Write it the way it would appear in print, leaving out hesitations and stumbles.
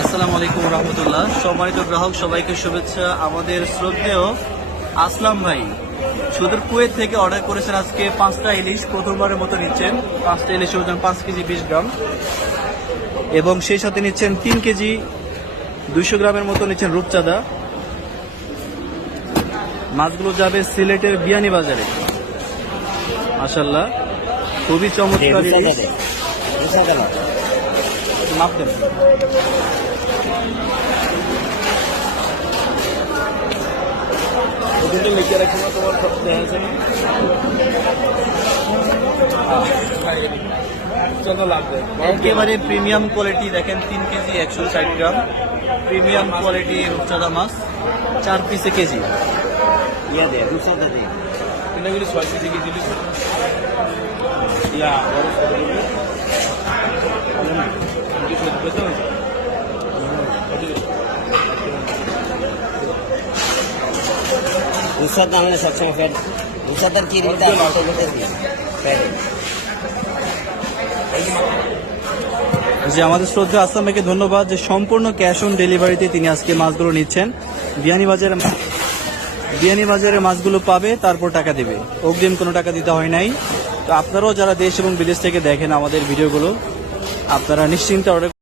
আসসালামু আলাইকুম রহমতুল্লাহ। সম্মানিত গ্রাহক সবাইকে শুভেচ্ছা। আমাদের শ্রদ্ধেয় আসলাম ভাই সুদূর কুয়েত থেকে অর্ডার করেছেন আজকে 5টা ইলিশ। প্রথমবারের মতো নিচ্ছেন 5টা ইলিশ ওজন 5 কেজি 20 গ্রাম, এবং সেই সাথে নিচ্ছেন 3 কেজি 200 গ্রামের মতো নিচ্ছেন রূপচাঁদা। মাছগুলো যাবে সিলেটের বিয়ানীবাজারে। মাশাআল্লাহ, খুবই চমৎকার ইলিশ। মাপ দেন। একেবারে প্রিমিয়াম কোয়ালিটি, দেখেন 3 কেজি 160 গ্রাম প্রিমিয়াম কোয়ালিটি রূপচাঁদা মাছ, 4 পিসে কেজি। ইয়া দে রূপচাঁদা দে এগুলি 6 কেজি কেজি দিলি ইয়া রূপচাঁদা মানে সবসময় ফের রূপচাঁদার কি রিটা যে আমাদের শ্রদ্ধা আসলাম ভাইকে ধন্যবাদ যে সম্পূর্ণ ক্যাশ অন ডেলিভারিতে তিনি আজকে মাছগুলো নিচ্ছেন। বিয়ানীবাজারে মাছগুলো পাবে, তারপর টাকা দিবে, অগ্রিম কোনো টাকা দিতে হয় নাই। তো আপনারাও যারা দেশ এবং বিদেশ থেকে দেখেন আমাদের ভিডিওগুলো, আপনারা নিশ্চিন্তে অর্ডার